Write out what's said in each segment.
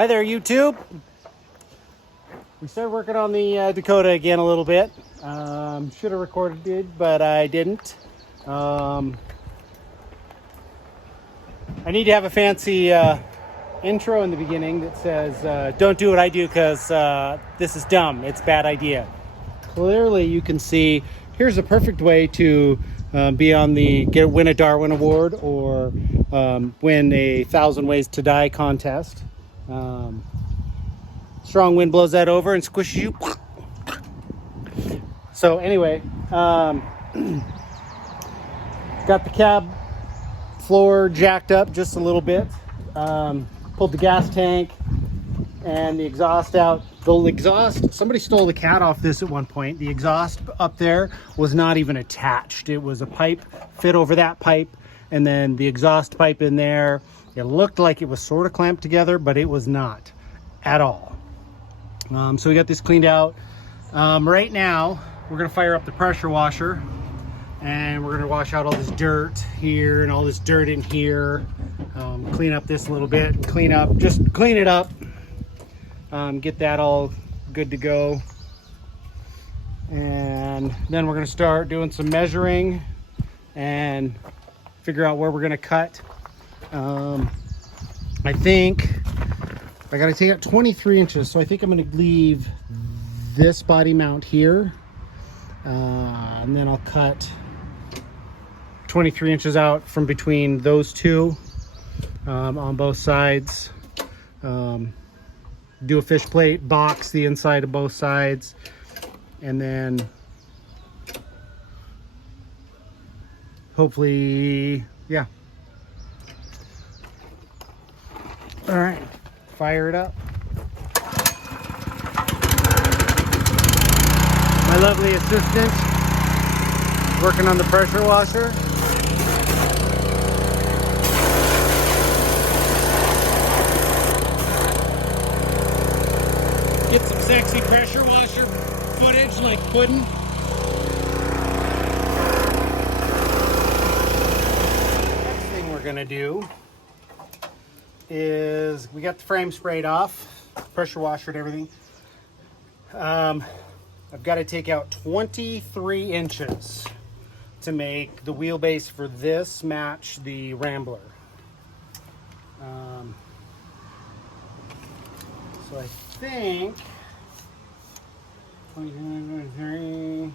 Hi there, YouTube. We started working on the Dakota again a little bit. Should have recorded it, but I didn't. I need to have a fancy intro in the beginning that says, don't do what I do because this is dumb. It's a bad idea. Clearly you can see, here's a perfect way to be on the win a Darwin Award or win a 1,000 Ways to Die contest. Strong wind blows that over and squishes you. So anyway, got the cab floor jacked up just a little bit. Pulled the gas tank and the exhaust out. The exhaust, somebody stole the cat off this at one point. The exhaust up there was not even attached. It was a pipe fit over that pipe, and then the exhaust pipe in there. It looked like it was sort of clamped together, but it was not at all. So we got this cleaned out. Right now, we're gonna fire up the pressure washer, and we're gonna wash out all this dirt here and all this dirt in here. Clean up this a little bit, just clean it up. Get that all good to go. And then we're gonna start doing some measuring and figure out where we're gonna cut. I think I gotta take out 23 inches, so I think I'm gonna leave this body mount here, and then I'll cut 23 inches out from between those two on both sides. Do a fish plate, box the inside of both sides, and then hopefully, yeah. All right, fire it up. My lovely assistant working on the pressure washer. Get some sexy pressure washer footage like pudding. Next thing we're gonna do is, we got the frame sprayed off, pressure washer and everything. I've got to take out 23 inches to make the wheelbase for this match the Rambler. So I think 23.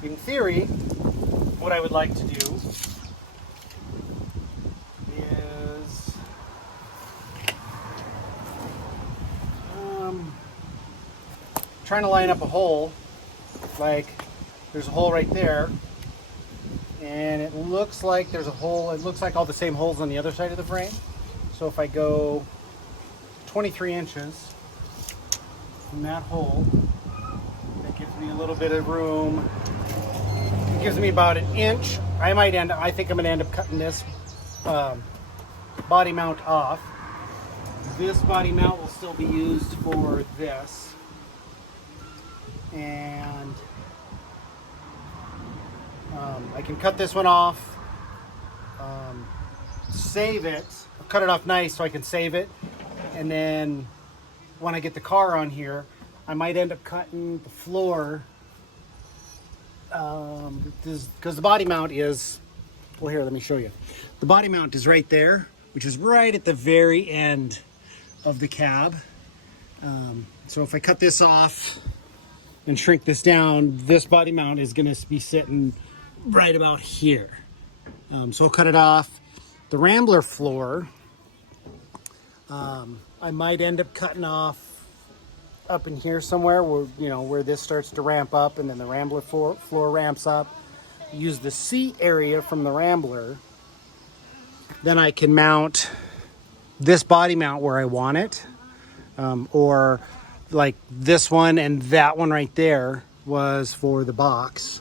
In theory, what I would like to do is trying to line up a hole. Like, there's a hole right there, and it looks like there's a hole. It looks like all the same holes on the other side of the frame. So if I go 23 inches from that hole, that gives me a little bit of room. It gives me about 1 inch. I think I'm gonna end up cutting this body mount off. This body mount will still be used for this. And I can cut this one off, save it, cut it off nice so I can save it. And then when I get the car on here, I might end up cutting the floor, because the body mount is, well, here, let me show you. The body mount is right there, which is right at the very end of the cab. So if I cut this off and shrink this down, this body mount is going to be sitting right about here. So I'll cut it off. The Rambler floor, I might end up cutting off up in here somewhere where, you know, where this starts to ramp up and then the Rambler floor ramps up. Use the seat area from the Rambler. Then I can mount this body mount where I want it. Or like this one and that one right there was for the box.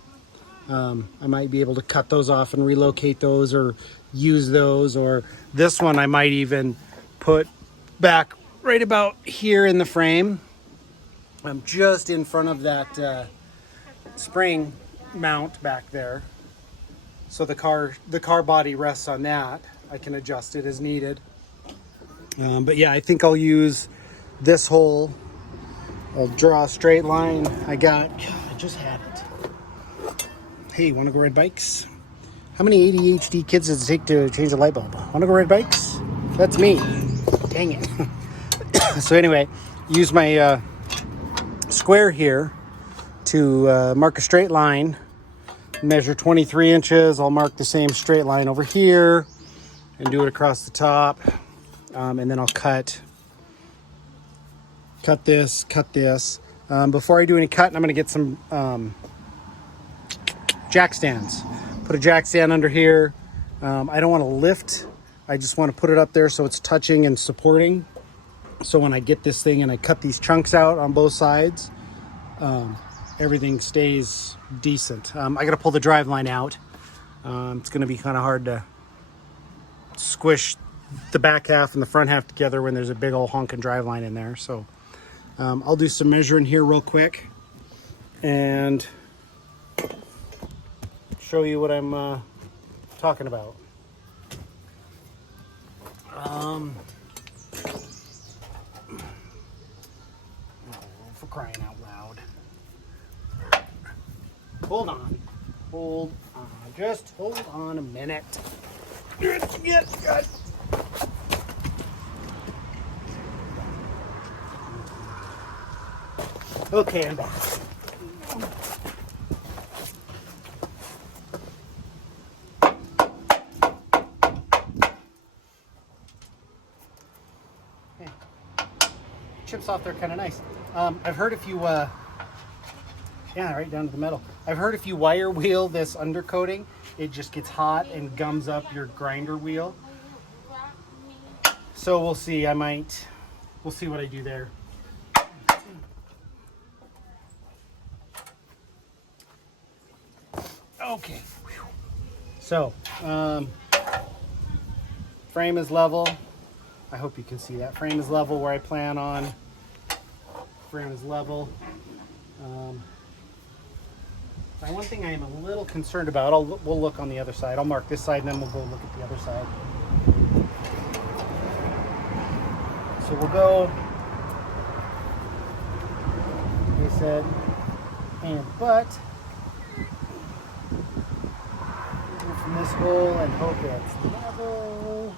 I might be able to cut those off and relocate those or use those. Or this one I might even put back right about here in the frame. I'm just in front of that spring mount back there. So the car body rests on that. I can adjust it as needed. But yeah, I think I'll use this hole. I'll draw a straight line. I just had it. Hey, wanna go ride bikes? How many ADHD kids does it take to change a light bulb? Wanna go ride bikes? That's me. Dang it. So anyway, use my square here to mark a straight line. Measure 23 inches. I'll mark the same straight line over here and do it across the top. And then I'll cut this. Before I do any cutting, I'm going to get some jack stands. Put a jack stand under here. I don't want to lift. I just want to put it up there so it's touching and supporting. So when I get this thing and I cut these chunks out on both sides, everything stays decent. I got to pull the drive line out. It's going to be kind of hard to squish the back half and the front half together when there's a big old honking drive line in there. So I'll do some measuring here real quick and show you what I'm talking about. For crying out loud. Hold on. Just hold on a minute. Okay, I'm back. Okay. Chips off there kind of nice. I've heard if you, yeah, right down to the metal. I've heard if you wire wheel this undercoating, it just gets hot and gums up your grinder wheel. So we'll see. We'll see what I do there. Okay. So, frame is level. I hope you can see that. Frame is level where I plan on. Frame is level. One thing I am a little concerned about, we'll look on the other side. I'll mark this side and then we'll go look at the other side. So we'll go, they said, and butt. Go from this hole and hope it's level.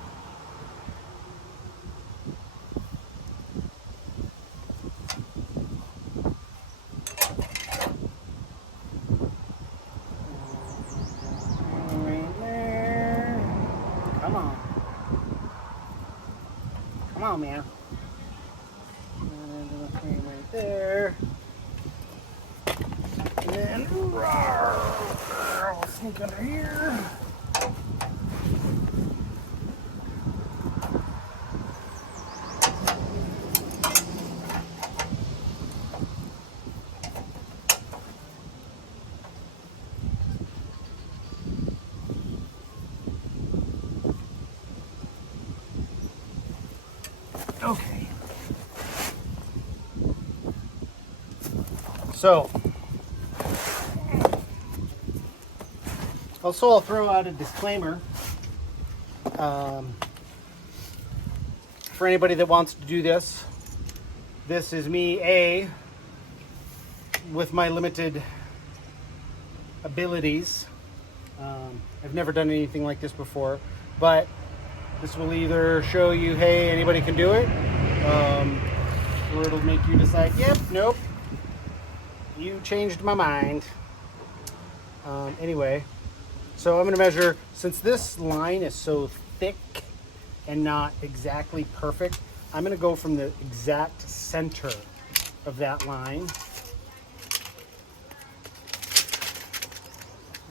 Come on, man. And the frame right there. And then, I'll sneak under here. Okay. So, also I'll throw out a disclaimer for anybody that wants to do this. This is me, with my limited abilities. I've never done anything like this before, but this will either show you, hey, anybody can do it, or it'll make you decide, yep, nope, you changed my mind. Anyway, so I'm going to measure, since this line is so thick and not exactly perfect, I'm going to go from the exact center of that line.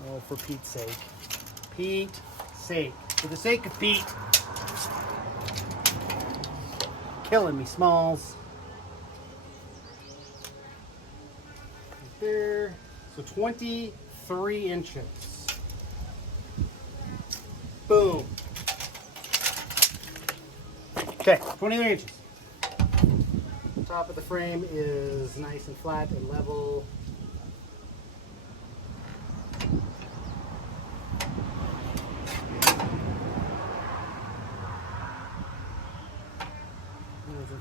Oh, for Pete's sake. Pete's sake. For the sake of Pete. Killing me, Smalls. Right there. So 23 inches. Boom. Okay, 23 inches. The top of the frame is nice and flat and level.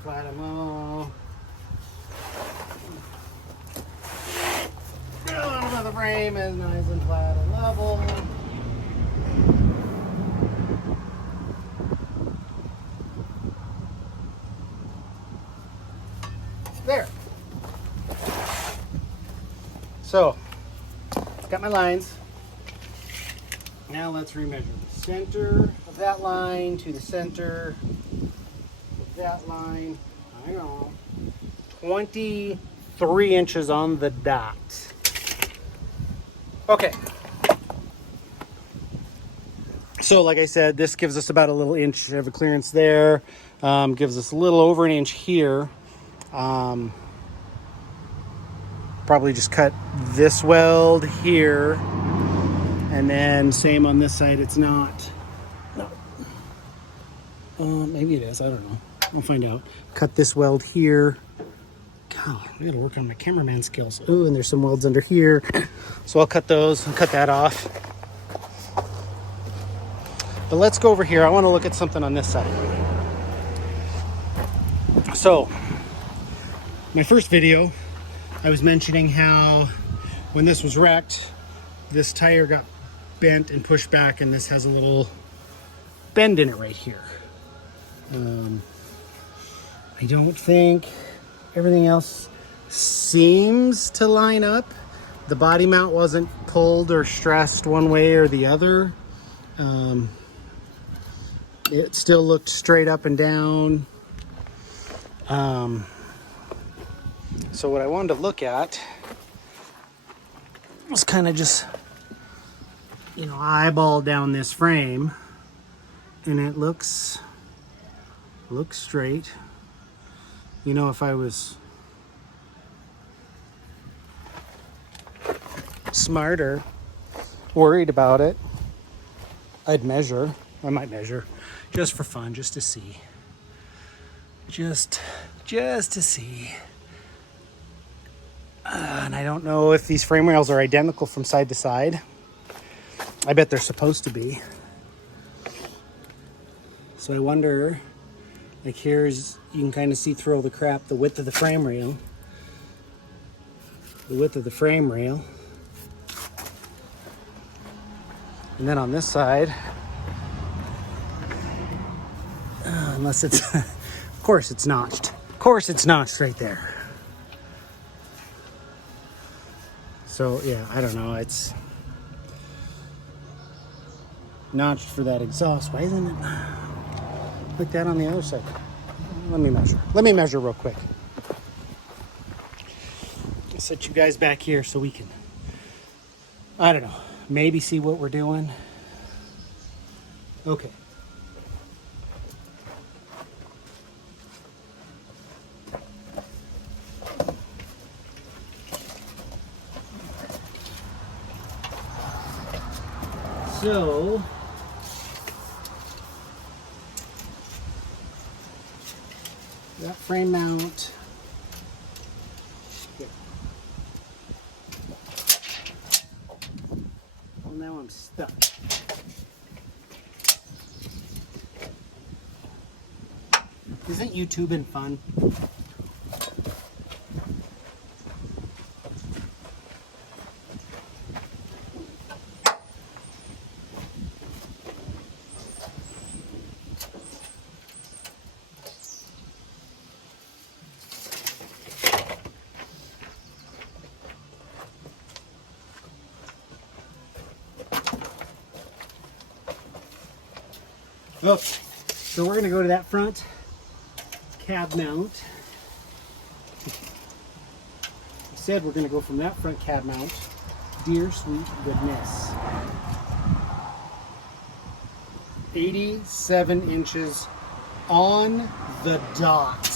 flat and low. Bottom of the frame is nice and flat and level. There. So, got my lines. Now let's remeasure the center of that line to the center of that line. Hang on. 23 inches on the dot. Okay. So like I said, this gives us about a little inch of a clearance there. Gives us a little over an inch here. Probably just cut this weld here. And then same on this side, it's not. No. Maybe it is, I don't know. I'll find out. Cut this weld here. God, I gotta work on my cameraman skills. Oh, and there's some welds under here. So I'll cut those and cut that off. But let's go over here. I wanna look at something on this side. So, my first video, I was mentioning how when this was wrecked, this tire got bent and pushed back, and this has a little bend in it right here. I don't think everything else seems to line up. The body mount wasn't pulled or stressed one way or the other. It still looked straight up and down. So what I wanted to look at was kind of just, you know, eyeball down this frame, and it looks straight. You know, if I was smarter, worried about it, I'd measure. I might measure just for fun, just to see. Just to see. And I don't know if these frame rails are identical from side to side. I bet they're supposed to be. So I wonder, like here's, you can kind of see through all the crap, the width of the frame rail. The width of the frame rail. And then on this side, unless it's, of course it's notched. Of course it's notched right there. So yeah, I don't know, it's notched for that exhaust. Why isn't it like that on the other side? Let me measure real quick. I'll set you guys back here so we can, I don't know, maybe see what we're doing. Okay. So, that frame mount, yeah. Well, now I'm stuck. Isn't YouTubing fun? Okay, so we're going to go to that front cab mount. I said we're going to go from that front cab mount. Dear sweet goodness. 87 inches on the dot.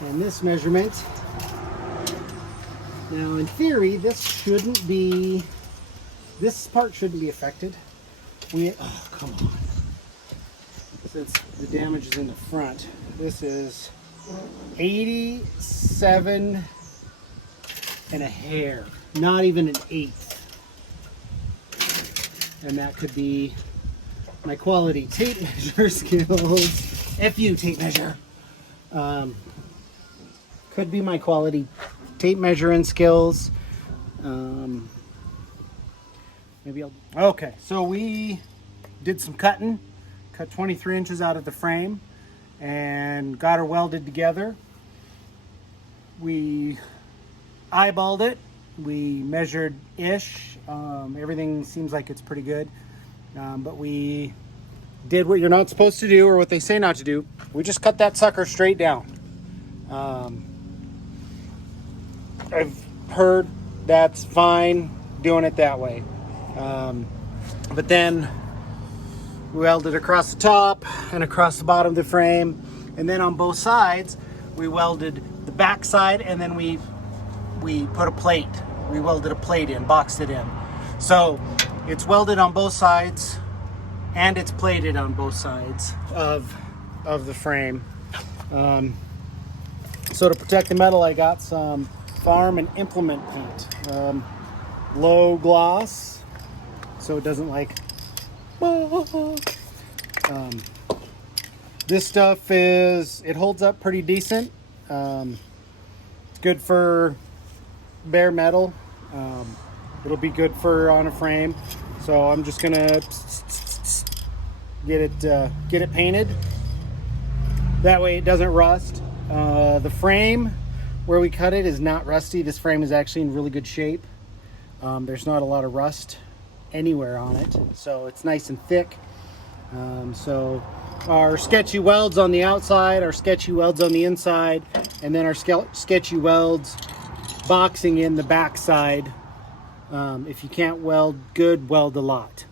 And this measurement, now in theory, this part shouldn't be affected. Oh, come on. Since the damage is in the front, This is 87 and a hair, not even an eighth. And that could be my quality tape measure skills. FU tape measure. Could be my quality tape measuring skills. Maybe I'll. Okay, so we did some cutting, cut 23 inches out of the frame, and got her welded together. We eyeballed it. We measured ish. Everything seems like it's pretty good. But we did what you're not supposed to do, or what they say not to do. We just cut that sucker straight down. I've heard that's fine doing it that way. But then we welded across the top and across the bottom of the frame. And then on both sides, we welded the back side, and then we put a plate. We welded a plate in, boxed it in. So it's welded on both sides and it's plated on both sides of the frame. So to protect the metal, I got some farm and implement paint. Low gloss, so it doesn't like... this stuff it holds up pretty decent. It's good for bare metal. It'll be good for on a frame. So I'm just gonna get it painted. That way it doesn't rust. The frame where we cut it is not rusty. This frame is actually in really good shape. There's not a lot of rust anywhere on it, so it's nice and thick. So our sketchy welds on the outside, our sketchy welds on the inside, and then our sketchy welds boxing in the back side. If you can't weld good, weld a lot.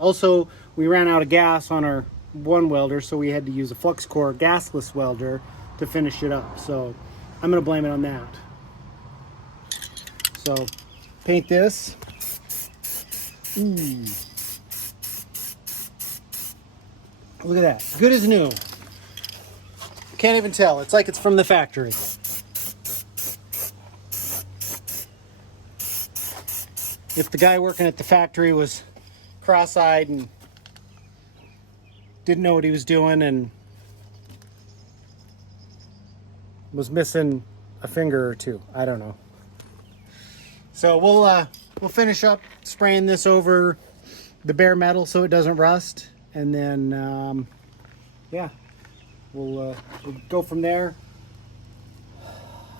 Also, we ran out of gas on our one welder, so we had to use a flux core gasless welder to finish it up. So I'm going to blame it on that. So paint this. Look at that. Good as new. Can't even tell. It's like it's from the factory. If the guy working at the factory was cross-eyed and didn't know what he was doing and was missing a finger or two, I don't know. So we'll finish up spraying this over the bare metal so it doesn't rust, and then yeah, we'll go from there.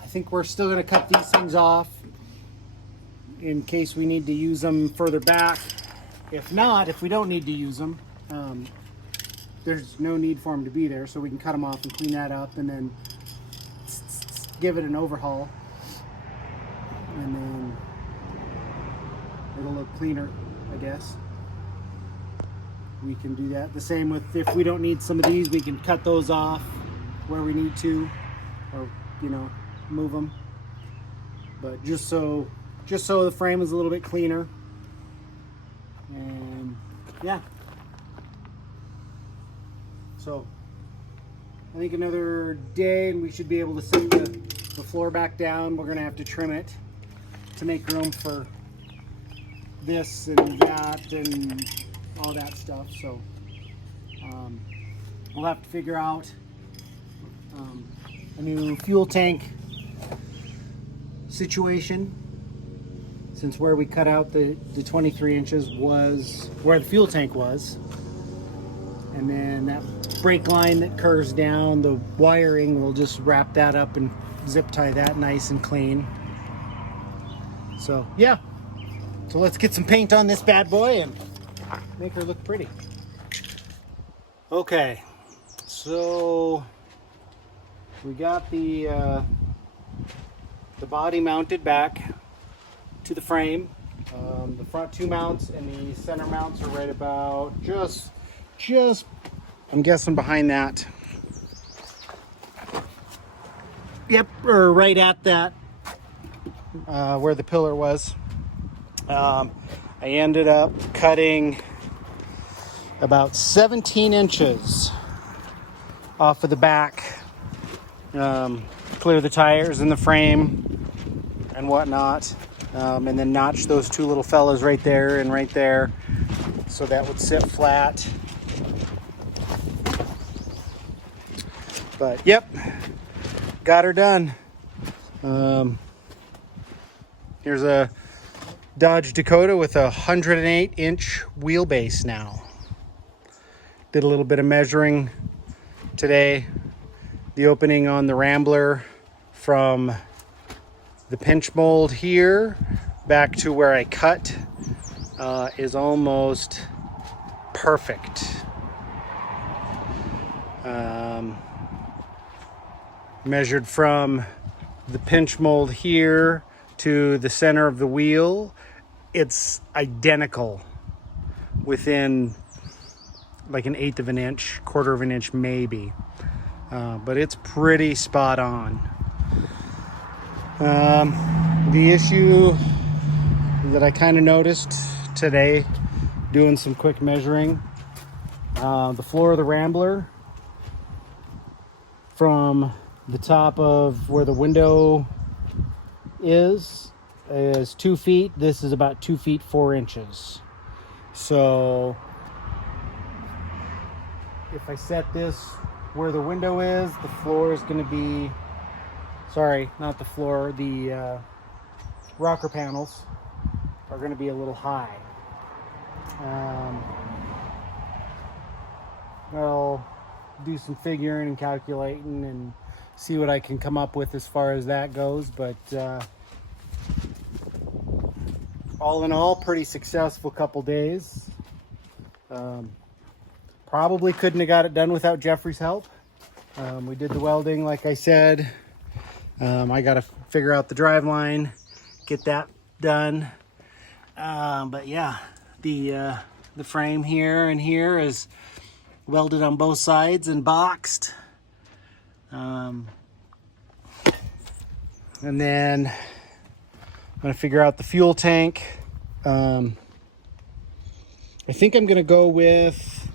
I think we're still going to cut these things off in case we need to use them further back. If not, if we don't need to use them, there's no need for them to be there, so we can cut them off and clean that up and then give it an overhaul, and then it'll look cleaner, I guess. We can do that. The same with, if we don't need some of these, we can cut those off where we need to, or move them. But just so the frame is a little bit cleaner. And yeah, so I think another day and we should be able to set the floor back down. We're gonna have to trim it to make room for this and that and all that stuff. So we'll have to figure out a new fuel tank situation, since where we cut out the 23 inches was where the fuel tank was. And then that brake line that curves down, the wiring, we'll just wrap that up and zip tie that nice and clean. So yeah, so let's get some paint on this bad boy and make her look pretty. Okay, so we got the body mounted back to the frame. The front two mounts and the center mounts are right about just I'm guessing behind that. Yep, or right at that where the pillar was. I ended up cutting about 17 inches off of the back, clear the tires and the frame and whatnot, and then notch those two little fellas right there and right there, so that would sit flat. But yep, got her done. Here's a Dodge Dakota with a 108-inch wheelbase now. Did a little bit of measuring today. The opening on the Rambler from the pinch mold here back to where I cut is almost perfect. Measured from the pinch mold here to the center of the wheel, it's identical within like 1/8 of an inch, 1/4 of an inch maybe, but it's pretty spot on. The issue that I kind of noticed today doing some quick measuring, the floor of the Rambler from the top of where the window is 2 feet. This is about 2 feet 4 inches. So if I set this where the window is, the floor is going to be, sorry, not the floor, the rocker panels are going to be a little high. I'll do some figuring and calculating and see what I can come up with as far as that goes, but all in all, pretty successful couple days. Probably couldn't have got it done without Jeffrey's help. We did the welding, like I said. I got to figure out the drive line, get that done. But yeah, the frame here and here is welded on both sides and boxed. And then I'm going to figure out the fuel tank. I think I'm going to go with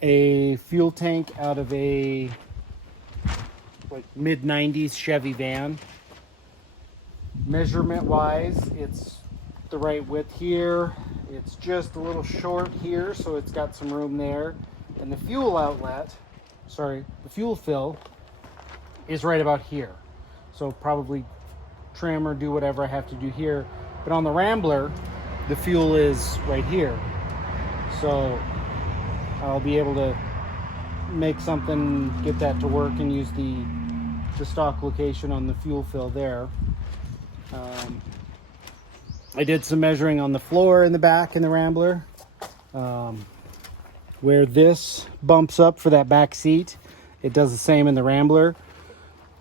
a fuel tank out of a like mid-90s Chevy van. Measurement wise, it's the right width here. It's just a little short here, so it's got some room there. And the fuel outlet, sorry, the fuel fill is right about here. So probably trim or do whatever I have to do here. But on the Rambler, the fuel is right here. So I'll be able to make something, get that to work, and use the stock location on the fuel fill there. I did some measuring on the floor in the back in the Rambler. Where this bumps up for that back seat, it does the same in the Rambler.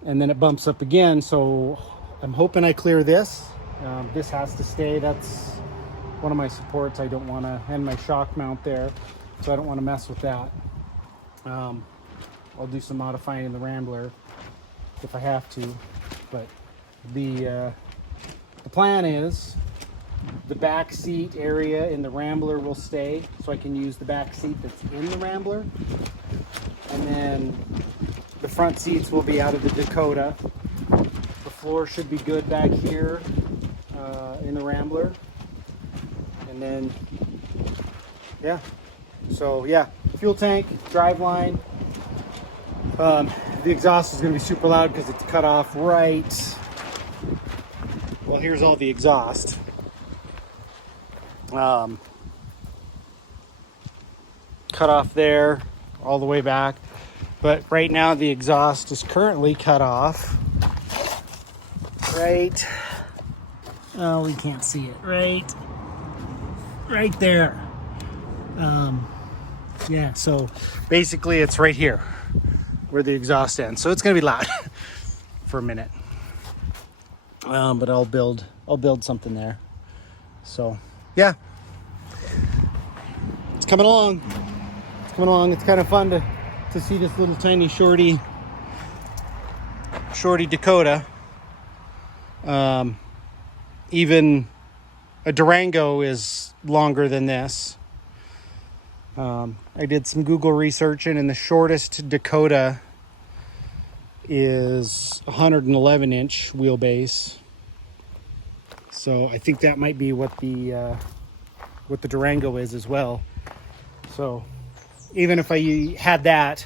And then it bumps up again, so I'm hoping I clear this. This has to stay. That's one of my supports. I don't want to, and my shock mount there, so I don't want to mess with that. I'll do some modifying in the Rambler if I have to, but the plan is the back seat area in the Rambler will stay, so I can use the back seat that's in the Rambler, and then the front seats will be out of the Dakota. The floor should be good back here in the Rambler, and then yeah, so yeah, fuel tank, drive line. The exhaust is going to be super loud because it's cut off right. Well, here's all the exhaust. Cut off there all the way back, but right now the exhaust is currently cut off right, oh, we can't see it, right there. Yeah, so basically it's right here where the exhaust ends, so it's gonna be loud for a minute, but I'll build something there. So yeah, it's coming along. It's kind of fun to see this little tiny shorty Dakota. Even a Durango is longer than this. I did some Google research, and the shortest Dakota is 111 inch wheelbase. So I think that might be what the Durango is as well. So even if I had that,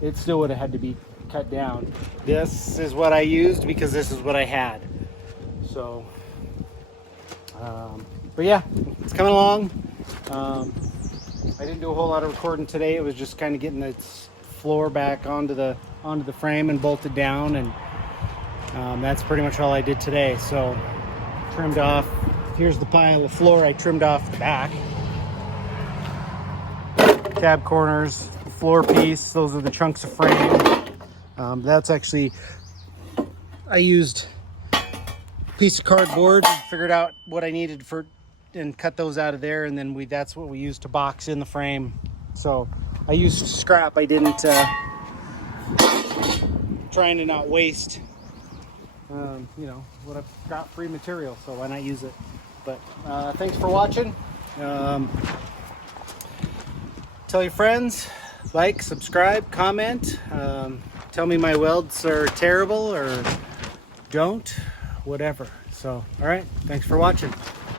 it still would have had to be cut down. This is what I used because this is what I had. So, but yeah, it's coming along. I didn't do a whole lot of recording today. It was just kind of getting its floor back onto the frame and bolted down, and that's pretty much all I did today. So trimmed off. Here's the pile of floor I trimmed off the back. Cab corners, the floor piece, those are the chunks of frame. That's actually, I used a piece of cardboard and figured out what I needed for, and cut those out of there, and then that's what we used to box in the frame. So I used scrap. I didn't, trying to not waste, you know, what I've got free material, so why not use it? But thanks for watching. Tell your friends, like, subscribe, comment. Tell me my welds are terrible or don't, whatever. So, all right, thanks for watching.